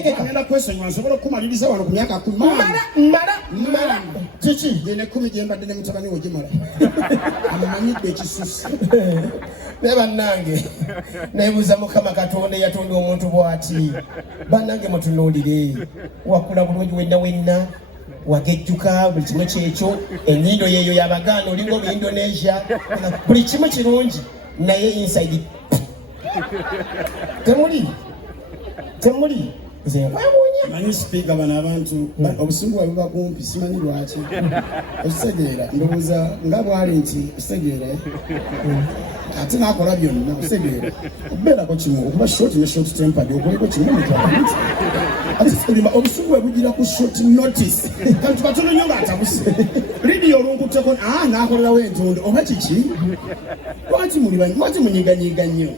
Ngenda kwesonyiwa nsobola okumaliriza wano ku myaka 10. Mala. Chichi. Gene 10 gye mbadde ne mutabani wo gimala. Amumanyidde ekisusse. Ne bannange. Nebuuza Mukama Katonda yatonda omuntu bw'ati. Bannange mutunuulire. Wakula bulungi wenna. Wagejjuka buli kimu kyekyo. Ennyindo yeeyo y'Abaganda olinga Indonesia. Buli kimu kirungi. Naye inside. Temuli. Manyi speaker bano abantu obusungu bwe kumpi simanyi lwaki. Osegeera ndowooza nga bwali nti osegeera. Ate n'akola byonna osegeera. Okubeerako kimu okuba short ne short tempered okoleko kimu mutwala. Ate sirima obusungu bwe bugira ku short notice. Kantu katono nnyo ng'atabuse. Lidiyo olunkutteko n'akolerawo entondo oba kiki? Lwaki munyiganyiga nnyo?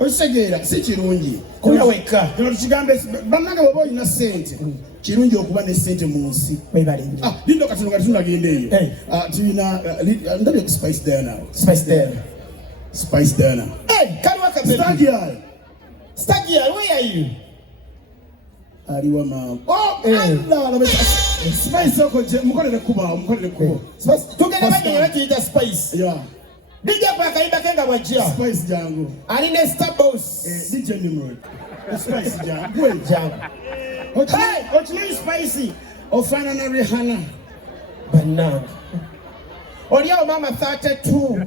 Osegeera si kirungi. Kuna weka. Tukigambe bannange bw'oba olina ssente kirungi okuba ne ssente mu nsi. Lindo katono nga tunagenda eyo. Tulina ndabye ku Spice Diana. Spice Diana. Hey, Kanwaka Stagial, where are you? Aliwa mama. Allah, Spice oko mukolere kuba. Spice, tugenda banye bakiyita Spice. Yeah. DJ Pakaimba kenga wajia. Spice jangu. Aline Star Boss. DJ Nimrod. Spice jangu. Hey, ochimani Spicy. Ofana na Rihanna. Banana. Oliao mama 32.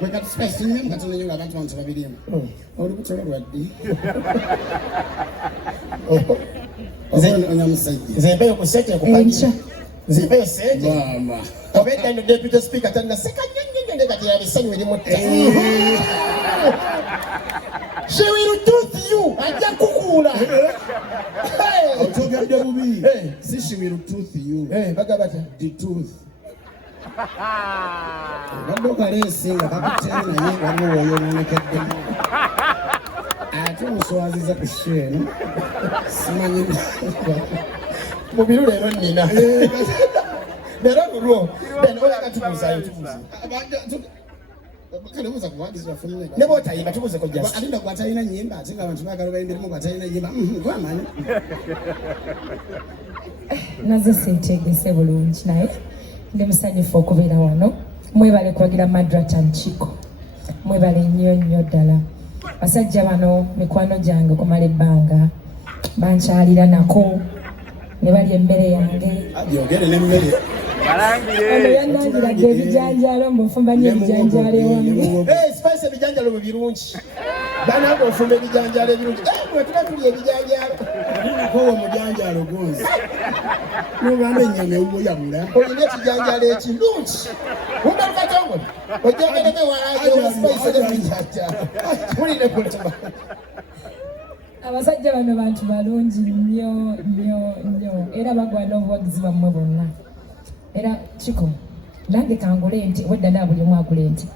We got Spice in them, got on the abantu want to have him. Oli kutola rwaddi. Zembe yokusete kupangisha. Zembe yosete. Mama. Obedda ino deputy speaker tanda seka nyinyi kati ya bisanyu eri mutta. She will tooth you. Ajja kukula. Otogedde bubi. Si she will tooth you. Bagabata the tooth. Bado kalensinga kakutena naye waliwo oyo nonekeddemu. Ate muswaziza ku sheno. Simanyi. Mubiru lero nina. Lero lulwo. Oya katubuza. Kalebuza kuwandizwa funne. Nebo tayimba tubuze ko just. Alinda kwatayina nyimba atinga abantu bagalo bayimberemu kwatayina nyimba. Gwamanyi. Naze sintegese bulungi naye ndi musanyufu okubeera wano. Mwebale kwagira Madrat&Chiko. Mwebale nnyo ddala. Basajja bano mikwano gyange okumala ebbanga bankyalira nako ne balya emmere yange. Abyogere n'emmere. Yanangiradde ebijanjaalo mbufumba n'ebijanjaalo ewange. Spice ebijanjaalo birungi. Banange ofumba ebijanjaalo ebirungi. Mwe tulya ebijanjaalo. Kowo mujanjaalo gonzi. N'obanga ennyama ewuyabula. Olina ekijanjaalo ekirungi. Wumba lukatongole. Ojanjaleme wange Spice n'ebijanjaalo. Mulinde kulema. Abasajja bano bantu balungi nnyo era bagwana obuwagizi bwammwe bonna. Era Chiko, nange kangule nti wedda na buli omu agule nti.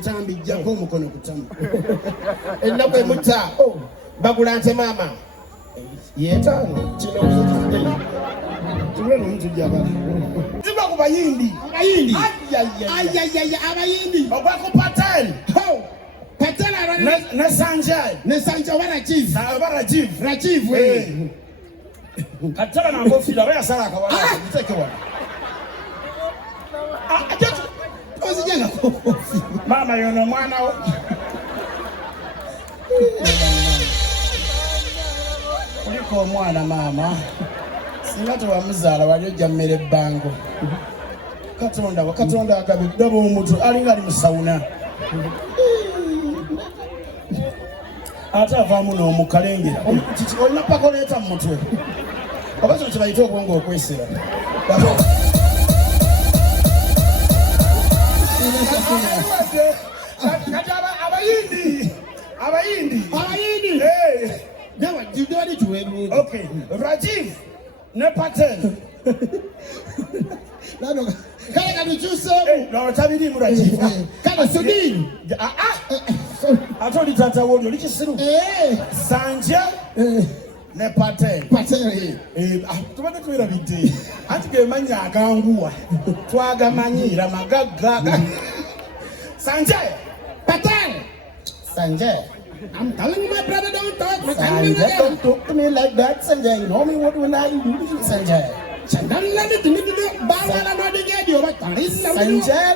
Ntambijjako omukono kutama. Ennaku emutta bagula nte maama. Yeetaano kino kuzikidde. Tule n'omuntu gy'abala. Ziba ku bayindi. Abayindi. Okwako Patani. Patana na Sanja Rajiv Katala na ngofira baya sala akawala mteke wana ozijenga kofi mama yono mwana o uliko mwana mama singato wa muzala walioja mmere bango Katonda akabidabo omuntu alinga ali musauna ate avaamu n'omukalengera olina paka oleeta mu mutwe oba kino kibayita obwongo okwesera kati abayindi dewali tuwebuuzi Rajiv ne Paten kale kabikyuseemu lolo tabirimu Rajiv kale Sudini ate oli tata woli oli kisiru Sanja ne Patel. Tubadde twirabidde anti ge mannya aganguwa twagamanyira magagga. Sanjay, Patel. Sanjay, I'm telling you, my brother, don't talk. Sanjay, don't talk to me like that, Sanjay. You know me what when I do, Sanjay. Sanjay,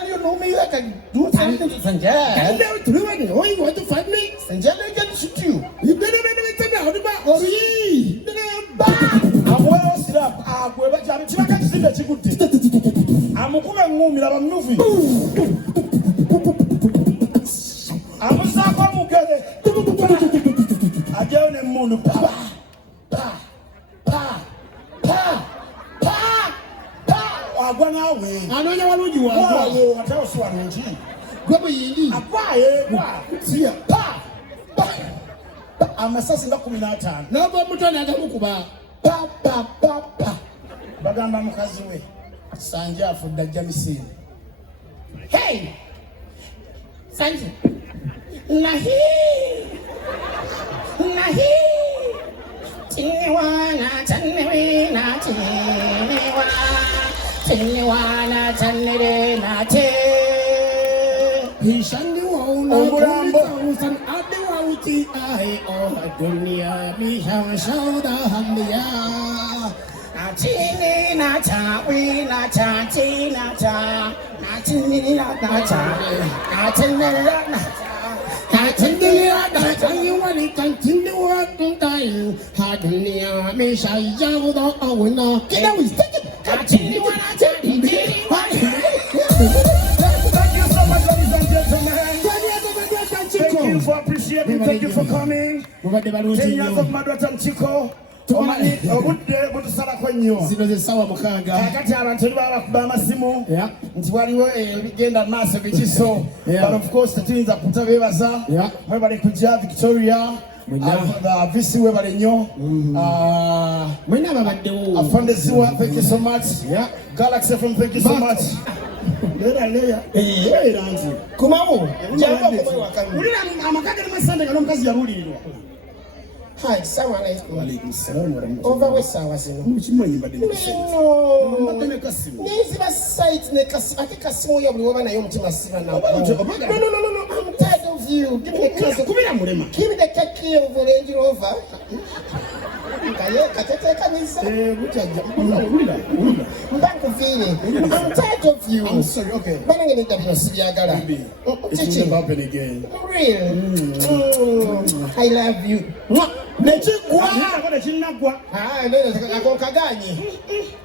you know me like I do something to Sanjay. You want to fight me? Sanjay, I can shoot you. You better tell me how to buy. I'm well sit up. I'm going to see that you could. I'm going to move. I'm moving. I'm going to start coming together. I don't know. I know you want to do. I tell you, I'm assassin of Kuminata. No, but Mutanakuba. Bagamba Mukaziwe. Sanja for the Jamisi. Hey! Sanja. Nahi! Tiniwana, Taniwana, Tiniwana, Taniwana, he shandi wona Murambo san adewauti ai oh dunia mi shauda hamya atini na cha wi na cha ti na cha atini na cha atini na cha you want to continue what dying dunia mi shauda awna kida we stick it atini wana cha Thank you for appreciating. Thank you for coming. 10 years of Madrat&Chiko. Obudde butusala nnyo. Zino ze sawa mukaaga. Kati abantu babakuba amasimu. Nti waliwo ebigenda maaso bikiso. But of course tetuyinza kutabeebaza. Mwebale kujja Victoria. Visi webale nnyo. Mwena babaddewo. Afandesiwa, thank you so much. Galaxy FM, thank you so much. Leya. Nzi. Kumawo. Ulira amakage n'amasande nga n'omukazi yabuulirirwa. Hi, assalamu alaikum. Over we sawa zino. Mukimanyi mbadde ne kasimu. Mbadde ne kasimu. Niziba site ne kasimu. Ate kasimu yo buli woba nayo omutima siba nawo. No. I'm tired of you. Give me the kasimu. Kubira mulema. Give me the key of the Range Rover. Kaye katetekaniza. Butajja. Ulira. Mbangu vile. I'm tired of you. I'm sorry, okay. Bana ngene ndabyo sijagala. It's never happen again. Real. I love you. Nechigwa. Nene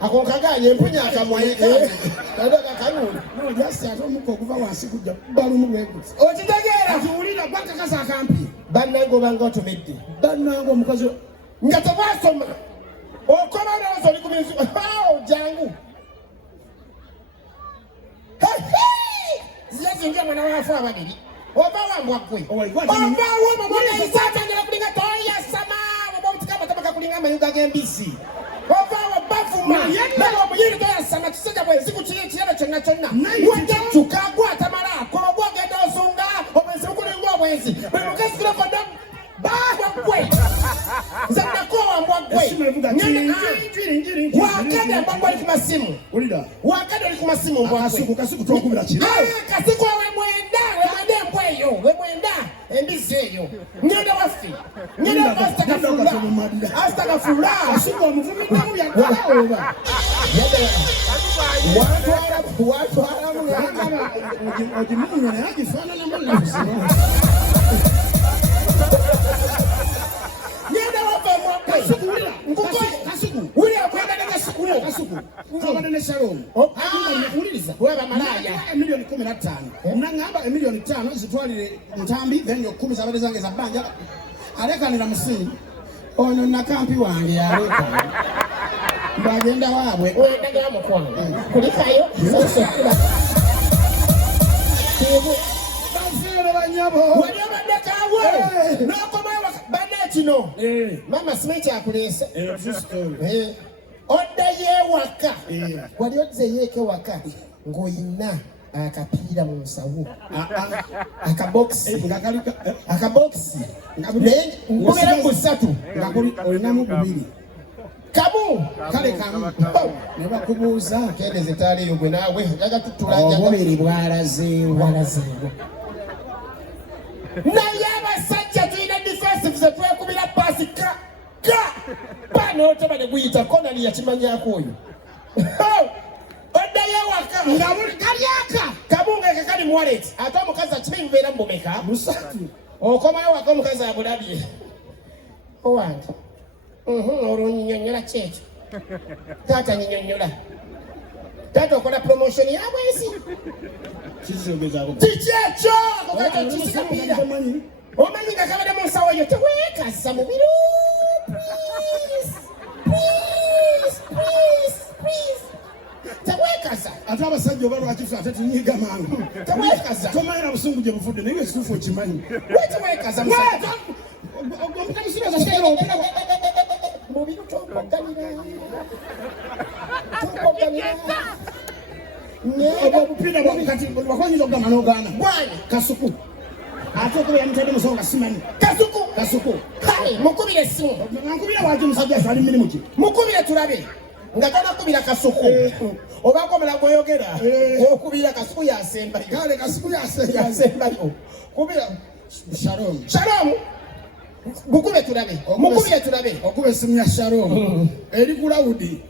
akokaganye mpunya akamwaye. Ndoka kanuni. No, just atomuko kuva wansi kujja balumu bwekuti. Okitegera tuwulira baka kasa akampi. Bannango banga otomedde. Bannango omukazi nga tebasoma. Okola nazo oli kubizu. Jangu. Ziyazingia mwana wafu ababiri. Oba wambwa kwe. Oba wambwa mwana isata ngala kulinga toya sama. Oba mtikama tabaka kulinga mayuga gembisi. Oba wabafuma. Nalo omuyiri toya sama kisega bwe siku chiri chonna. Wajja tukagwa tamala. Kolobwa genda osunga. Obwensi kulinga obwensi. Bwe mukasi kula kodo. Ba kwe. Zanda ko wambwa kwe. Wakada mbwa ali kumasimu. Ulida. Wakada ali kumasimu mbwa kwe. Kasiku tokubira kino. Kasiku we mwenda mpweyo. We mwenda embizeyo. Nyenda wafi. Nyenda astagafula. Kasiku omuvumi namu yagala. Watu haramu yakama. Ojimunyo naye agifaanana munno. Milioni 15. Nangamba milioni 5 zitwalire ntambi then yo 10 zabade zange za banja. Alekanira musini. Ono na kampi wange yaleka. Mbagenda wabwe. Oyo ndagala mukwano. Kulikayo sose kula. Bazire banyabo. Wanyama ndakawe. Nokomayo bade kino. Mama simeti akulese. Odda ye waka. Wali odze yeke waka. Ngoyina akapiira mu nsawo akaboksi ngubera mu 3 olinamu 2 kamu kale kamu ne bakubuuza kendeze taaliyo gwe naawe jaga tutulaja obubiri bwalazeewo naye abasajja tulina defensive ze twekubira paasi paanooteba ne guyita konani yakimanyako oyo oddayo waka nga kalyaka kabunga kakali muwalet ate omukazi akibi bibeera mubumeka 3 okomayo waka omukazi abulabye owange olwo nyinyonnyola kyekyo taata nyinyonnyola taata okola promotion ya bwezi kikyekyo kisigapiira omanyi nga kabadde mu nsawo yo teweekasa mubiru teweekasa ate abasajja oba lwakifa ate tunyiga mangu teweekasa tomanyira busungu gye buvudde naye ekituufu okimanyi teweekasa mubiru obupiira bwakati bakwanyiza okugamba n'ogaana bwani kasuku ate okuba yamutadde musawo nga simanyi kasuku mukubire esimu ankubira waki musajja atwali mirimu ki mukubire tulabe nga tonakubira kasuku obaako omula gwoyogera okubira kasuku yasembayo kale kasuku yasembayo kubira Shalom mukubire tulabe okuba esimu ya Shalom eri ku lawudi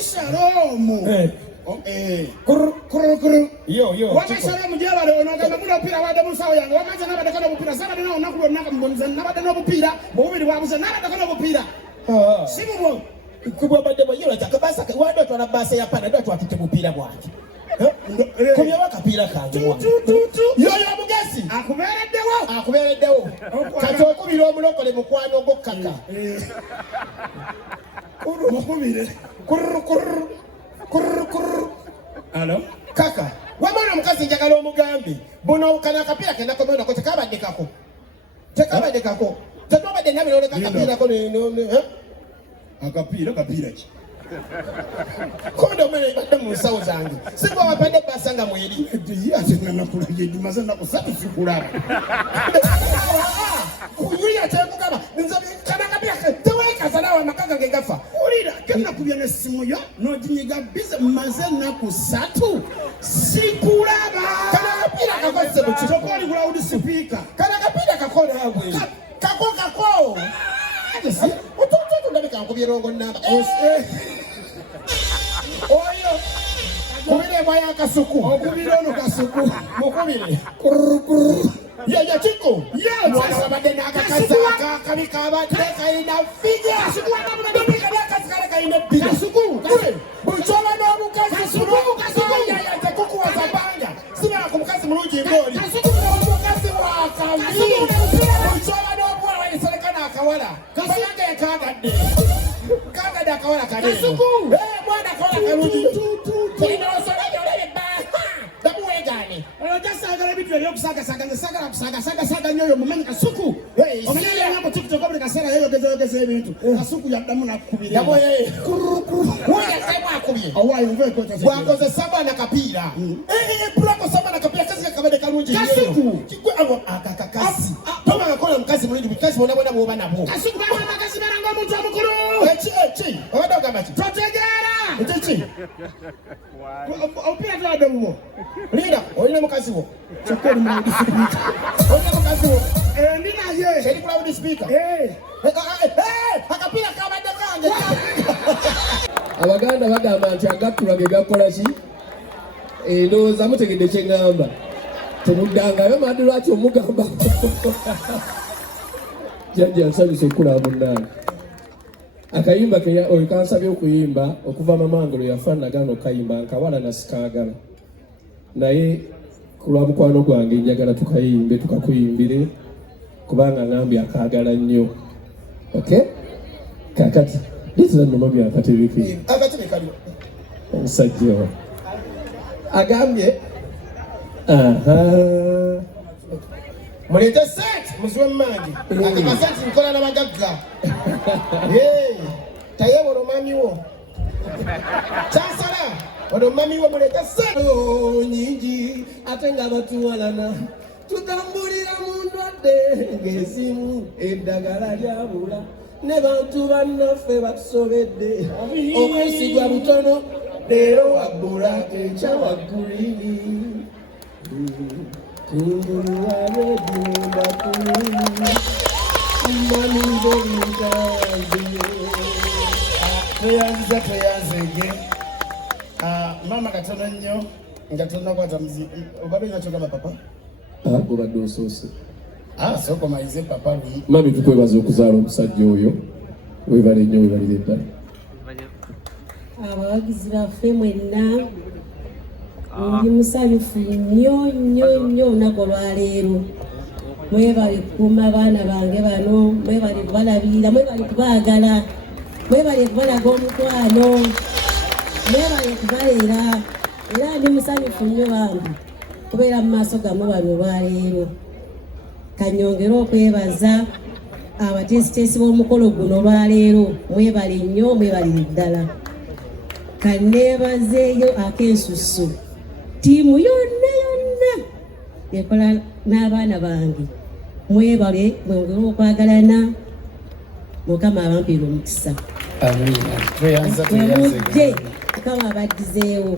Shalom wama Shalom gyebale onogamba muna obupiira wadde mu nsawo yange wamaza nabaddeko n'obupiira sabadde nawo olunaku lwonna mboniza nabadde n'obupiira mu bubiri bwabuze nabaddeko n'obupiira si bubwo kubwabadde bweyolakakabasa wadde otwala baasa ya pana dde twatutte bupiira bwange kubyawo akapiira kange yoyo omugezi akubeereddewo kati okubira omulokole mukwano gokkaka mukubire alo kaka wamwana omukazi njagala omugambe buno kana akapiira kenakomeonako tekabaddekako tetwabadde nabiroleka akapiirako akapiira ki konde omene badde mu nsawo zange sigwa wapadde basanga mweri maze naku 3 sikulaba kuyuya tekugaba kanakapiira teweekasa nawe amaka gange gafa ulira kenakubya n'essimu yo n'oginyiga bize maze naku 3 sikulaba kanakapiira kakoze buki tokoli kulawudi sipiika kanakapiira kakolabwe kako ndabika nkubye rongo namba oyo kubire mwaya kasuku okubira ono kasuku mukubire yeye chiko mwasabade n'akakazi akabikabadde kayina fija kayina bija bucoba n'omukazi yayate kukuwaza banga sibala ku mukazi mulungi ngoli omukazi wakabi bucoba n'obuwala wayisereka n'akawala kabayange yakagadde akawala kale mwana akawala kalungi tulina osoleyo olebe damuwegane ojasaagala ebintu ebyokusagasaga nesagala kusagasaga nnyo oyo mumanyi kasuku omanyi yango tiktok buli kaseera yeyogeza ebintu kasuku yaddamu nakukubira akubye owaayo nveekweta bwakozesa bwana kapiira bulakosa bwana kapiira kazi kabadde kalungi kasuku akakakasi tobagakola mukazi mulungi mukazi bonabona bwoba nabo kasuku baba amakazi baranga omuntu omukulu eki obadde ogamba ki totegeera ekiki opiira tuwadde bubwo linda olina mukazi wo kyokka oli mulawudi sipiika olina mukazi wo ndi naye eri kulawudi sipiika akapiira kabadde kange abaganda bagamba nti agattulwa ge gakola ki ndowooza mutegedde kye ŋŋamba temuddangayo madi lwaki omugamba jjajja nsabisa okulaba munnange akayimba oyo kansabye okuyimba okuva mamangolo yafa nagana okayimba nkawala nasikaagala naye ku lwa mukwano gwange njagala tukayimbe tukakuyimbire kubanga ngambye akaagala nnyo okay kakati lizanoma byakatebiki akatebe kaliwo omusajja oyo agambye mulete sente muziwe mmange akamasente nkola n'abagagga tayebona omwami wo Chansala ono mami we muleka sano nyingi ate nga batuwalana tutambulira mu ndwadde ng'ezimu eddagala lyabula ne bantu bannaffe batusobedde okwesigwa butono leero waggula enkya waggulini kunguluwa lwedinda kulini mamimberinkazi tweyanzege mama katono nnyo nga tonnakwata muzi obadde olina kyogamba papa obadde osoose sooka omalize papa lumi mami tukwebaza okuzaala omusajja oyo webale nnyo webalire eddala abawagizi baffe mwenna ndi musanyufu nnyo nnyo nnyo olunaku olwaleero mwebale kukuuma abaana bange bano mwebale kubalabirira mwebale kubaagala mwebale kubalaga omukwano mwebale kubaleera era ndi musanyufu nnyo bambi kubeera mu maaso gammwe bano olwaleero kanyongera okwebaza abateesiteesi b'omukolo guno olwaleero mwebale nnyo mwebalire ddala kaneebazeeyo ak'ensusso ttiimu yonna ekola n'abaana bange mwebale mwongere okwagalana mukama abampeera omukisa twemujje mukama abaddizeewo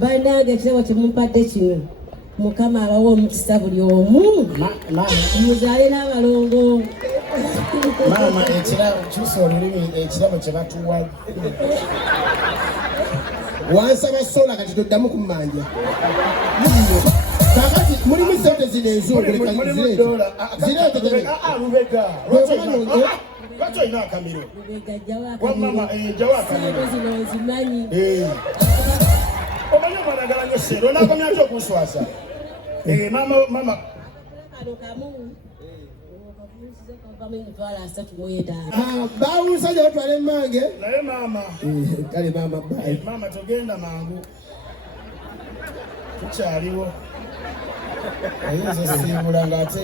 bannange ekirabo kyemumpadde kino mukama abawa omukisa buli omu muzaale n'abalongo maama ekirabo kyusa olulimi ekirabo kye batuwa wansaba sola kati toddamu kummanja kakati mulimu sente zino lwaki olina akamiro zimanyi omanyi omwanagala nyo seero onakomya ty okunswasa mama bawunsajja batwala emmange naye maama kale maama maama togenda mangu tukyaliwo ayinza siibula ng'ate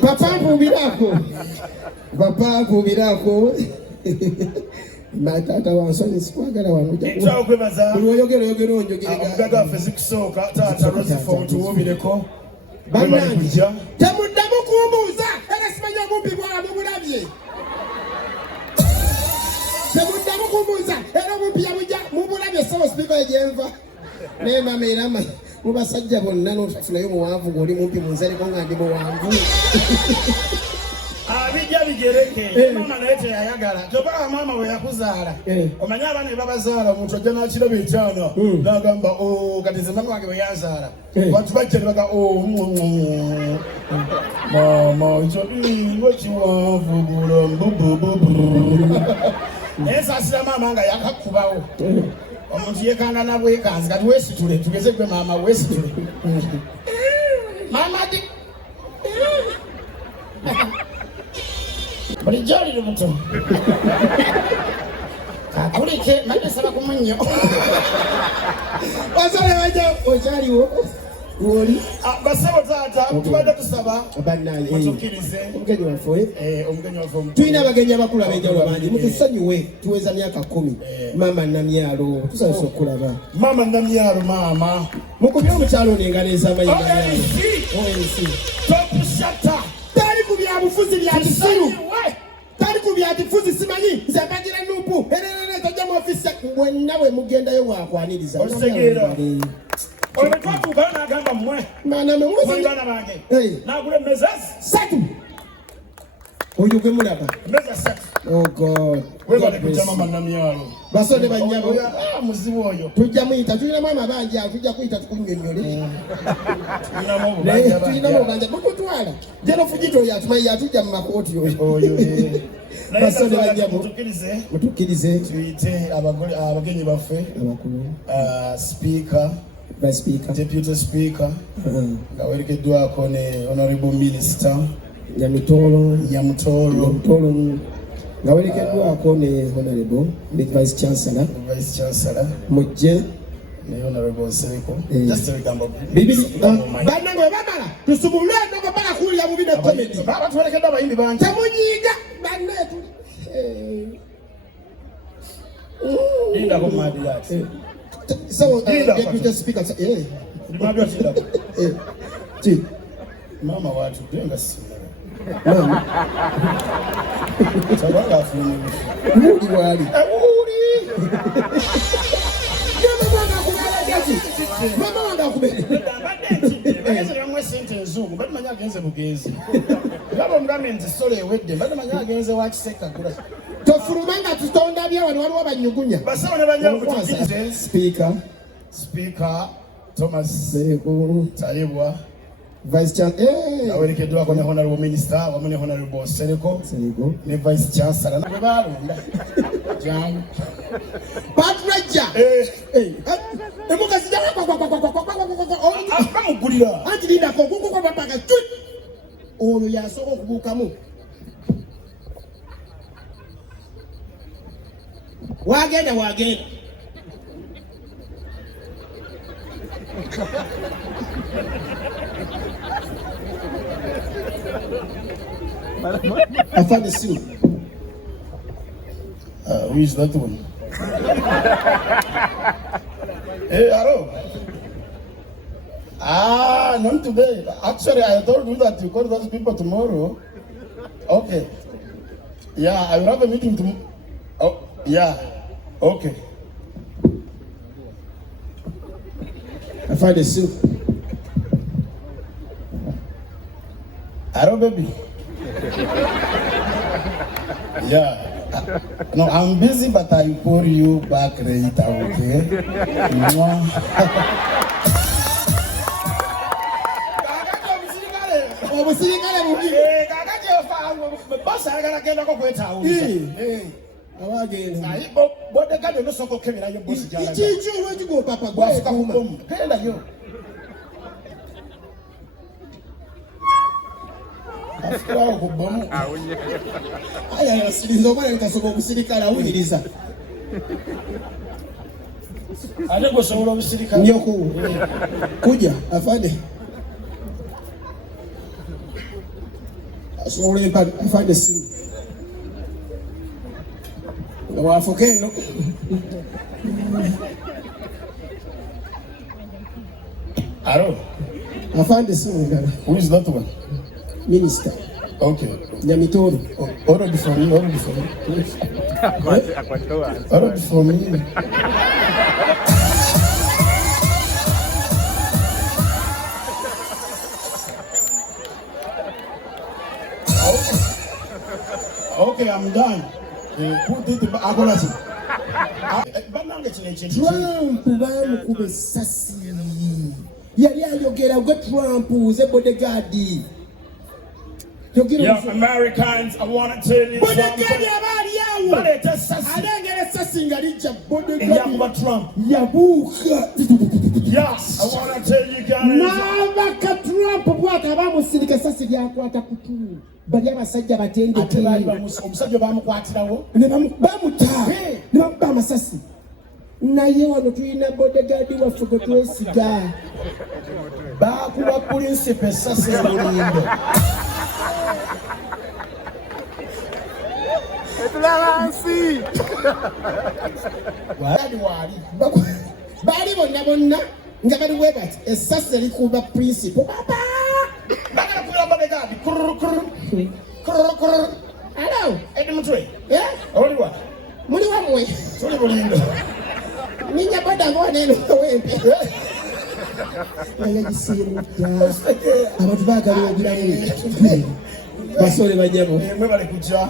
papa nkuubirako matata wansonyi sikwagala wanontera okwebaza oyogera onjogera omugaga waffe zikusooka taata lwozifo omutuwuubireko bannange temuddamu kumbuuza era simanyi obumpi bwala mubulabye temuddamu kumbuuza era obumpi yabujja mubulabye sebo sipiika egyenva naye mama era mubasajja bonna notafunayo muwanvu ng'oli mumpi munzaleko nga ndi muwanvu abijja bigereke mama naye teyayagala kyokka maama we yakuzaala omanye abaana bebabazaala omuntu ajja n'akiraba ekyana n'agamba kati ze mama wange we yanzaala bantu bajja ne baga maama ekyo nga kiwanvu bulambubububu naye saasira maama nga yakakubawo omuntu yekanga nabwekanzi kati weesitule tugeze gwe maama weesitule maama di bulijjo oliri buto kakulike nagesaba ku munnyo wasole bajja okyaliwo woli basebo taata tubadde tusaba mutukkirize omugenyi waffe omugenyi waffe tulina abagenyi abakulu ab'enjawulo bangi mutusonyiwe tuweza myaka 10 maama namyalo tusanyusa okulaba maama namyalo maama mukubye omukyalo n'engalo ez'amanyi topushata tali ku byabufuzi bya kisiru tali ku byatifuzi simanyi nze mbagira nupu ererere tojja mu ofisi mwenna bwe mugendayo mwakwaniriza ositegeera olwo twatuukayo n'agamba mmwe baana bange n'agula emmeza 3 oyo gwe mulaba emmeza 3 oh god webale kujja mama namyalo basole bannyabo muzibu oyo tujja muyita tulinamu amabanja tujja kuyita tukunnyonnyole tulinamu obanja mukutwala jenofugito yatumanyi yatujja mu makooti oyo basole bannyabo mutukkirize tuyite abagenyi baffe abakulu speaker Vice Speaker, Deputy Speaker, nga werekeddwako ne Honorable Minister Nyamutolo nga werekeddwako ne Honorable Vice Chancellor mujje ne Honorable Seriko just ebigambo bibiri bannange bamala tusubule nako bala kuwulira bubi ne comedy baba twerekedde abayimbi bangi temunyiiga banne tuli Linda ko Madrat. So, Deputy Speaker, Madrat. Mama watu denga sima. Mama. Tabanga funi. Mudi wali. Mama wanga kubele. Bagaze bamwe sente nzungu bali manya agenze bugezi. Ngabo mugame nti sole wedde bali manya agenze wa kiseka kula. Tofurumanga tutonda bya wano waliwo banyugunya. Basaba ne banya kuti Speaker Thomas Tayebwa Vice Chancellor awerekeddwa ko ne Honorable Minister wamu ne Honorable Sereko ne Vice Chancellor ne balonda jang Patraja emukazi jala kwa bamugulira anti linda ko kuko bapaka tut oyo yasoko kubukamu wagenda I found the suit. Who is that one? Hey, hello. Not today. Actually, I told you that you call those people tomorrow. Okay. Yeah, I will have a meeting tomorrow. Oh, yeah. Okay. I found the suit. Hello, baby. Yeah. No, I'm busy, but I will call you back later, okay? Aya silinzo bwana nikasoka kusirikala awuliriza. Ate gosobola obusirikale. Nyoko. Kuja afande. Asobola empaka afande simu. Wafukeno. Aro. Afande simu ngala. Who is that one? Minister. Okay. Nyamitoro. Already for me. Already for me. Okay, I'm done. Put it agonati. Trump bamukube sasi. Yali ayogera go Trump uze bodyguard. Yeah, Americans, I want to tell you something. Trump. Yes, I want to tell you guys. Trump bwata bamusirika sasi lyakwata kutu. Bali abasajja batendeke. Omusajja bamukwatirawo. Ne bamuta. Ne bampa sasi. Naye wano tulina bodyguard waffe gwe twesiga. Bakuba principal sasi emulindo. Etulalansi. Bali bonna nga bali webati essasi likuba principal. Bagala kuba bodyguard. Hello. Edi mutwe. Oliwa. Muli wamwe. Tuli bulindo. Ninya boda ngone no wempe. Ayagisiru ya. Abantu bagala ogiramu. Basole banyamo. Mwe bali kujja.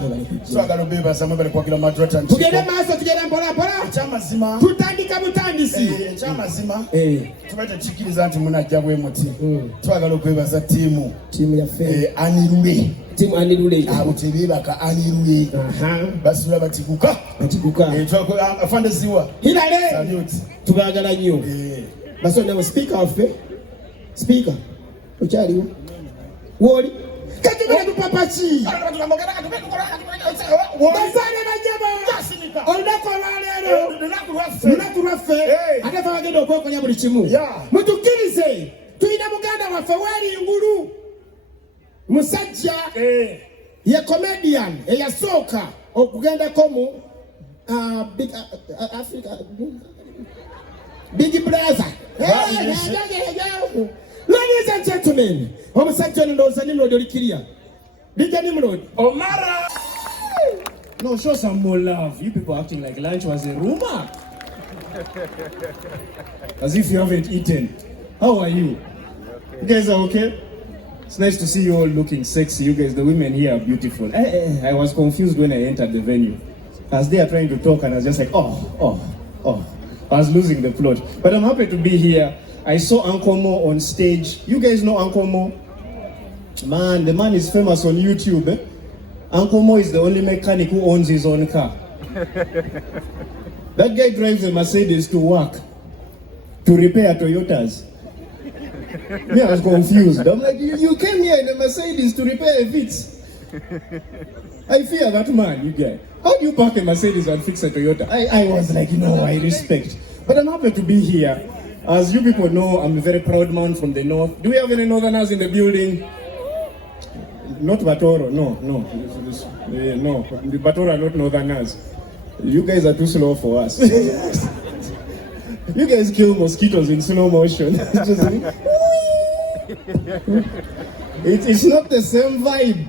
Twagala obeba samwe bali kwagira Madrat&Chiko. Tugende maaso tugende mpola. Ekyamazima. Tutandika butandisi. Ekyamazima. Tubaite chikiriza nti munajja bwe muti. Twagala okwebaza tiimu yaffe. Anirule. Timu Anirule. Abo tebebaka Anirule. Basula batiguka. Afande ziwa. Hilale. Salute. Tubagala nnyo. Basole nabo speaker waffe. Speaker. Okyaliwo. Woli. Katubera tupapachi. Basane banyama. Oludako lwaleero. Lunaku lwaffe. Ate fe bagenda okwekonya buli kimu. Mutukkirize. Tulina muganda waffe weeri ngulu. Musajja ye comedian eyasooka okugendako mu Big Africa. Big brother. Hey, ladies and gentlemen, omusajja ono ndowooza Nimrod olikiriya. Bijja Nimrod. Omara! No, show some more love. You people acting like lunch was a rumor. As if you haven't eaten. How are you? You guys are okay? It's nice to see you all looking sexy. You guys, the women here are beautiful. I was confused when I entered the venue. As they are trying to talk and I was just like, oh. I was losing the plot. But I'm happy to be here. I saw Uncle Mo on stage. You guys know Uncle Mo? Man, the man is famous on YouTube. Eh? Uncle Mo is the only mechanic who owns his own car. That guy drives a Mercedes to work, to repair Toyotas. Me, I was confused. I'm like, you came here in a Mercedes to repair a Vitz. I fear that man, you guys. How do you park a Mercedes and fix a Toyota? I was like, I respect. But I'm happy to be here. As you people know, I'm a very proud man from the north. Do we have any northerners in the building? Not Batoro, no. No, the Batoro are not northerners. You guys are too slow for us. You guys kill mosquitoes in slow motion. It's not the same vibe.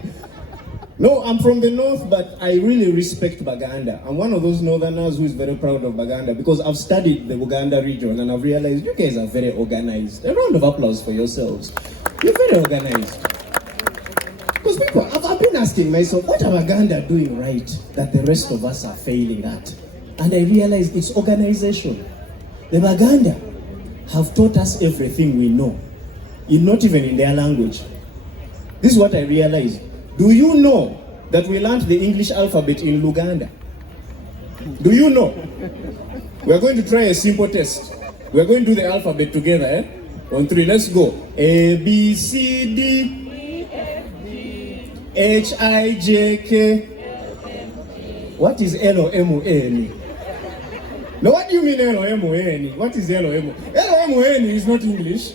No, I'm from the north, but I really respect Baganda. I'm one of those northerners who is very proud of Baganda because I've studied the Buganda region and I've realized you guys are very organized. A round of applause for yourselves. You're very organized. Because people, I've been asking myself, what are Baganda doing right that the rest of us are failing at? And I realized it's organization. The Baganda have taught us everything we know, not even in their language. This is what I realized. Do you know that we learned the English alphabet in Luganda? Do you know? We are going to try a simple test. We are going to do the alphabet together, eh? On 3, let's go. A, B, C, D, H, I, J, K. What is L, O, M, O, N? Now, what do you mean L, O, M, O, N? What is L, O, M, O? L, O, M, O, N is not English.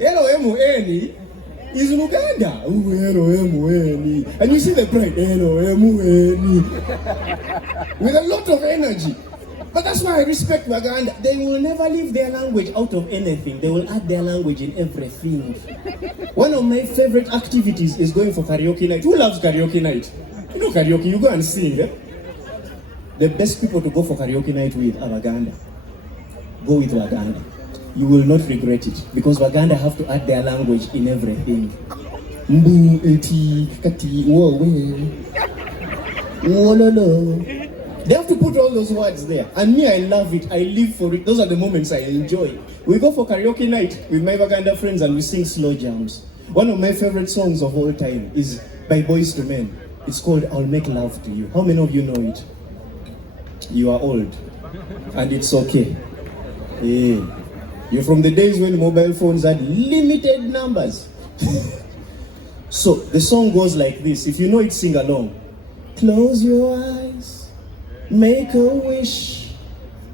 L, O, M, O, N is Luganda. L-O-M-O-N-E. And you see the pride, L-O-M-O-N-E. With a lot of energy. But that's why I respect Baganda. They will never leave their language out of anything. They will add their language in everything. One of my favorite activities is going for karaoke night. Who loves karaoke night? You know karaoke, you go and sing. Eh? The best people to go for karaoke night with are Baganda. Go with Baganda. You will not regret it because Baganda have to add their language in everything. Mbu, eti, kati, wo, we. Oh, no. They have to put all those words there. And me, I love it. I live for it. Those are the moments I enjoy. We go for karaoke night with my Baganda friends and we sing slow jams. One of my favorite songs of all time is by Boys to Men. It's called I'll Make Love to You. How many of you know it? You are old. And it's okay. Yeah. You're from the days when mobile phones had limited numbers. So the song goes like this. If you know it, sing along. Close your eyes, make a wish,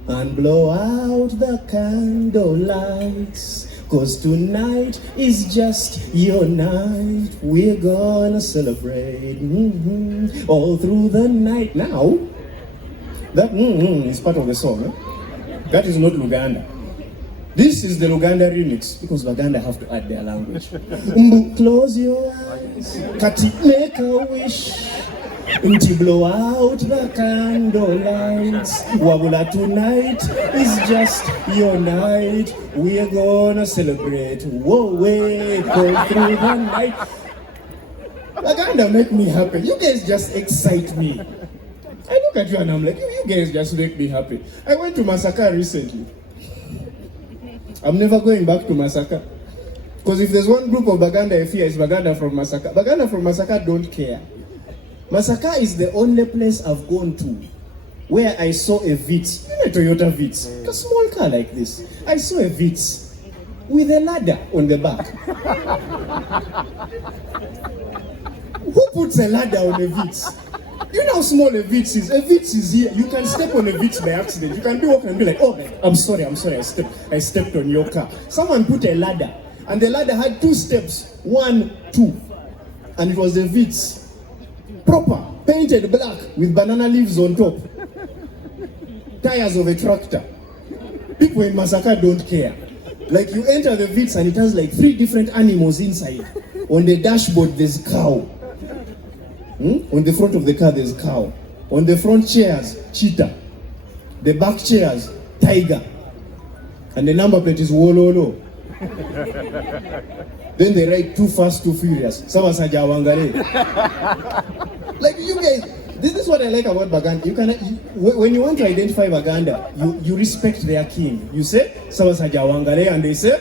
and blow out the candle lights. 'Cause tonight is just your night. We're gonna celebrate all through the night. Now, that is part of the song. Eh? That is not Luganda. This is the Luganda remix because Luganda have to add their language. Close your eyes, Kati, make a wish, until blow out the candle lights. Wabula, tonight is just your night. We're gonna celebrate. Whoa, wait, go through the night. Luganda make me happy. You guys just excite me. I look at you and I'm like, you guys just make me happy. I went to Masaka recently. I'm never going back to Masaka. Because if there's one group of Baganda I fear, it's Baganda from Masaka. Baganda from Masaka don't care. Masaka is the only place I've gone to where I saw a Vitz, a Toyota Vitz, a small car like this. I saw a Vitz with a ladder on the back. Who puts a ladder on a Vitz? You know how small a Vitz is? A Vitz is here. You can step on a Vitz by accident. You can be walking and be like, oh, I'm sorry, I stepped on your car. Someone put a ladder, and the ladder had 2 steps, 1, 2, and it was a Vitz, proper, painted black with banana leaves on top. tires of a tractor. People in Masaka don't care. Like you enter the Vitz and it has like 3 different animals inside. On the dashboard there's cow. On the front of the car there's cow. On the front chairs, cheetah. The back chairs, tiger. And the number plate is Wololo. Then they write Too Fast, Too Furious. Sawasaja Wangare. Like you guys, this is what I like about Baganda. When you want to identify Baganda, you respect their king. You say Sawasaja Wangare, and they say,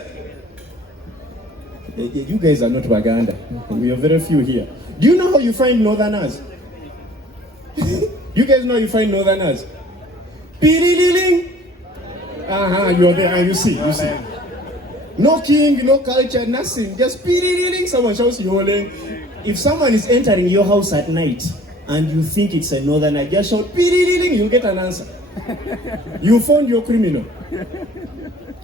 you guys are not Baganda. We are very few here. Do you know how you find Northerners? You guys know how you find Northerners? Piriling. You are there, and you see. No king, no culture, nothing. Just piriling. Someone shouts yoling. If someone is entering your house at night and you think it's a Northerner, just shout piriling. You get an answer. You found your criminal.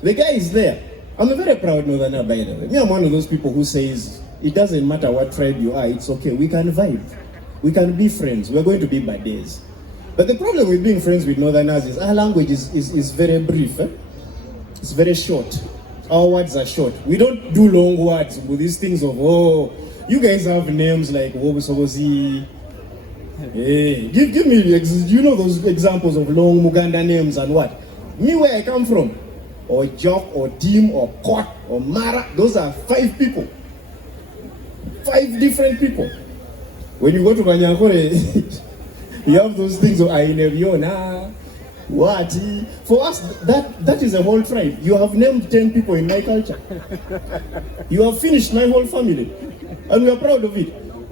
The guy is there. I'm a very proud Northerner, by the way. Me, I'm one of those people who says it doesn't matter what tribe you are. It's okay. We can vibe. We can be friends. We're going to be bad days. But the problem with being friends with Northerners is our language is very brief. It's very short. Our words are short. We don't do long words with these things of, oh, you guys have names like Wobusobozi. Hey, give me, you know those examples of long Muganda names and what? Me, where I come from, or Jock, or Tim, or Kot, or Mara, those are 5 people. 5 different people. When you go to Banyankore, you have those things of Aineviona, what? For us, that is a whole tribe. You have named 10 people in my culture. You have finished my whole family. And we are proud of it.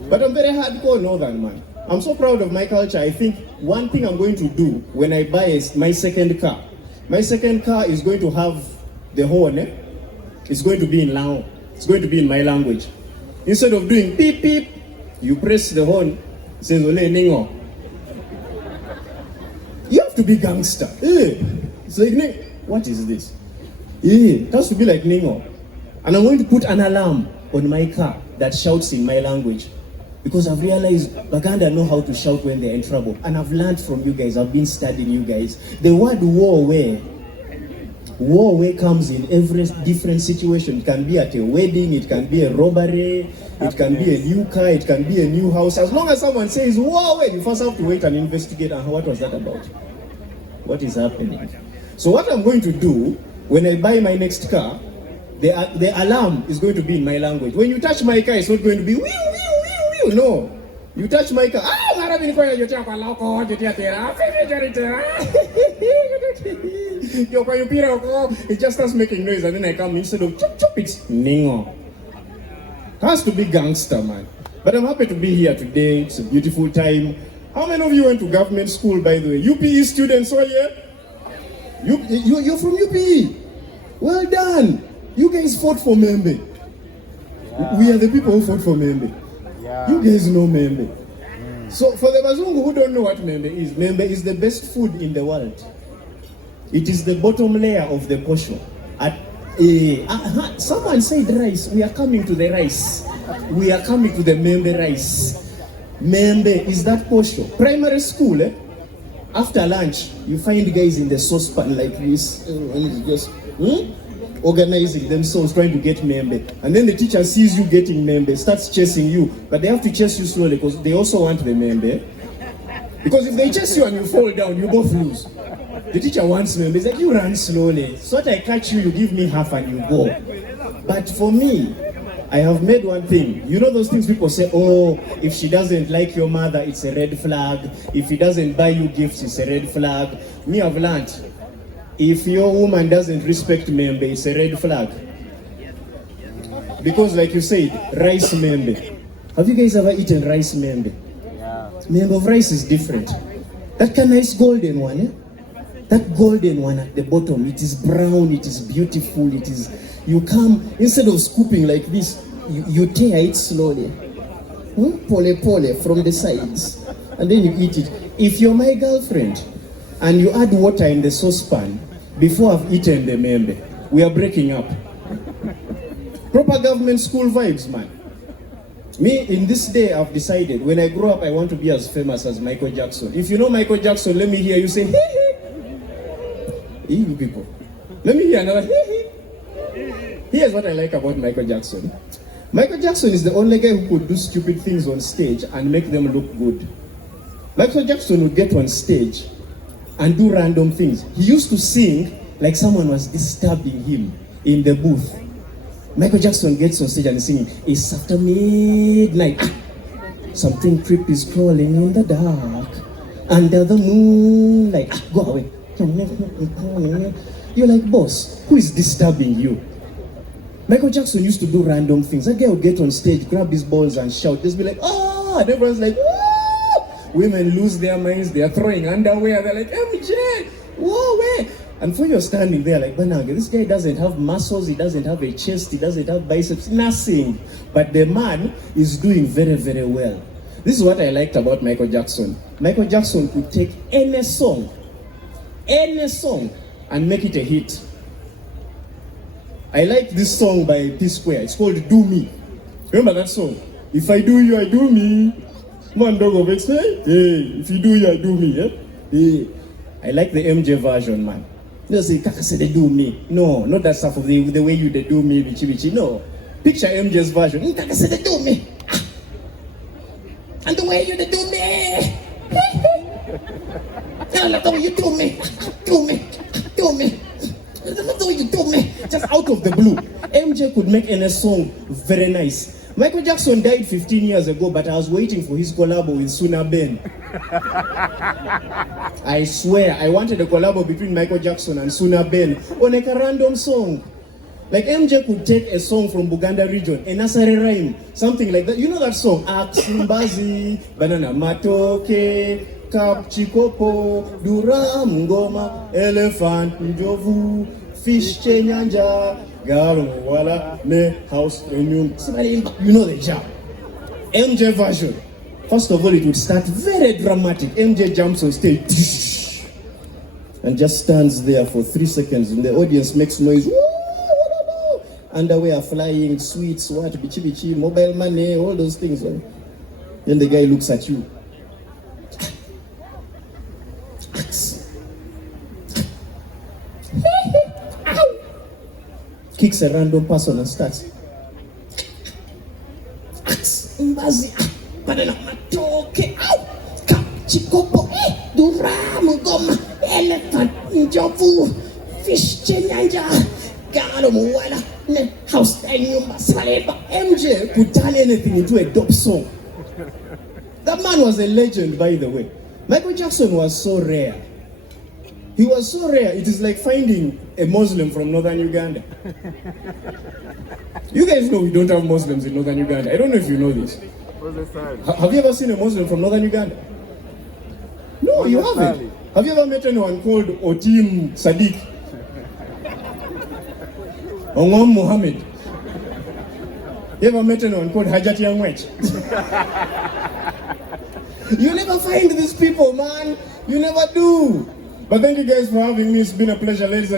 But I'm very hardcore Northern man. I'm so proud of my culture. I think one thing I'm going to do when I buy my second car is going to have the horn. It's going to be in Lao. It's going to be in my language. Instead of doing beep beep, you press the horn, it says Ole Ningo. You have to be gangster. It's like, what is this? It has to be like Ningo. And I'm going to put an alarm on my car that shouts in my language. Because I've realized Baganda know how to shout when they're in trouble. And I've learned from you guys, I've been studying you guys. The word war comes in every different situation. It can be at a wedding, it can be a robbery, it can be a new car, it can be a new house. As long as someone says war, you first have to wait and investigate. And what was that about? What is happening? So what I'm going to do when I buy my next car, the alarm is going to be in my language. When you touch my car, it's not going to be wee, wee, wee, wee. No. You touch my car. It just starts making noise, and then I come instead of chop chop, it's Ningo. Has to be gangster, man. But I'm happy to be here today. It's a beautiful time. How many of you went to government school, by the way? UPE students, oh yeah? You're from UPE. Well done. You guys fought for Membe. Yeah. We are the people who fought for Membe. Yeah. You guys know Membe. So for the Bazungu who don't know what Membe is the best food in the world. It is the bottom layer of the portion. Someone said rice. We are coming to the rice. We are coming to the Membe rice. Membe is that portion. Primary school, after lunch, you find guys in the saucepan like this, just organizing themselves, trying to get Membe. And then the teacher sees you getting Membe, starts chasing you. But they have to chase you slowly because they also want the Membe. Because if they chase you and you fall down, you both lose. The teacher wants Membe. He's like, you run slowly. So that I catch you, you give me half and you go. But for me, I have made one thing. You know those things people say, oh, if she doesn't like your mother, it's a red flag. If he doesn't buy you gifts, it's a red flag. Me, I've learned. If your woman doesn't respect Membe, it's a red flag. Because like you said, rice Membe. Have you guys ever eaten rice Membe? Yeah. Membe of rice is different. That kind of nice golden one, eh? That golden one at the bottom, it is brown, it is beautiful, it is... You come, instead of scooping like this, you tear it slowly. Pole pole from the sides. And then you eat it. If you're my girlfriend, and you add water in the saucepan, before I've eaten the Membe, we are breaking up. Proper government school vibes, man. Me, in this day, I've decided, when I grow up, I want to be as famous as Michael Jackson. If you know Michael Jackson, let me hear you say, hey, hey. You people. Let me hear another. Here's what I like about Michael Jackson. Michael Jackson is the only guy who could do stupid things on stage and make them look good. Michael Jackson would get on stage and do random things. He used to sing like someone was disturbing him in the booth. Michael Jackson gets on stage and singing, "It's after midnight. Something creepy is crawling in the dark. Under the moonlight. Go away. You're like, boss, who is disturbing you?" Michael Jackson used to do random things. That guy would get on stage, grab his balls and shout. Just be like, "Ah!" And everyone's like, "Ah!" Women lose their minds. They're throwing underwear. They're like, "MJ, whoa, where?" And for you're standing there like, "Bananga, this guy doesn't have muscles. He doesn't have a chest. He doesn't have biceps. Nothing." But the man is doing very, very well. This is what I liked about Michael Jackson. Michael Jackson could take any song, and make it a hit. I like this song by P-Square. It's called "Do Me." Remember that song? If I do you, I do me. Man, dog of X, hey, if you do you, I do me. Eh? Hey. I like the MJ version, man. You don't say, "Kaka say they do me." No, not that stuff of the way you they do me, bichi. No. Picture MJ's version. "Kaka say they do me. And the way you they do me. I love the way you do me. Do me. I love the way you do me." Just out of the blue. MJ could make any song very nice. Michael Jackson died 15 years ago, but I was waiting for his collab with Suna Ben. I swear, I wanted a collab between Michael Jackson and Suna Ben on like a random song. Like MJ could take a song from Buganda region, a nursery rhyme, something like that. You know that song? Aksimbazi, banana matoke, kap chikopo, duram ngoma, elephant njovu, fish chenyanja, galo wala ne house renew. You know the jam. MJ version. First of all, it would start very dramatic. MJ jumps on stage and just stands there for 3 seconds, and the audience makes noise. Woo! Underwear flying, sweets, what, bichi, mobile money, all those things. Right? Then the guy looks at you. Kicks a random person and starts. Mbazi, banana matoke, chikopo, duram ngoma, elephant njovu, fish chenyanja, galo muwala. House MJ could turn anything into a dope song. That man was a legend, by the way. Michael Jackson was so rare. He was so rare, it is like finding a Muslim from northern Uganda. You guys know we don't have Muslims in northern Uganda. I don't know if you know this. Have you ever seen a Muslim from northern Uganda? No, you haven't. Have you ever met anyone called Otim Sadiq? Ongom Muhammad? You ever met anyone called Hajat Yangwech? You never find these people, man. You never do. But thank you guys for having me. It's been a pleasure, ladies and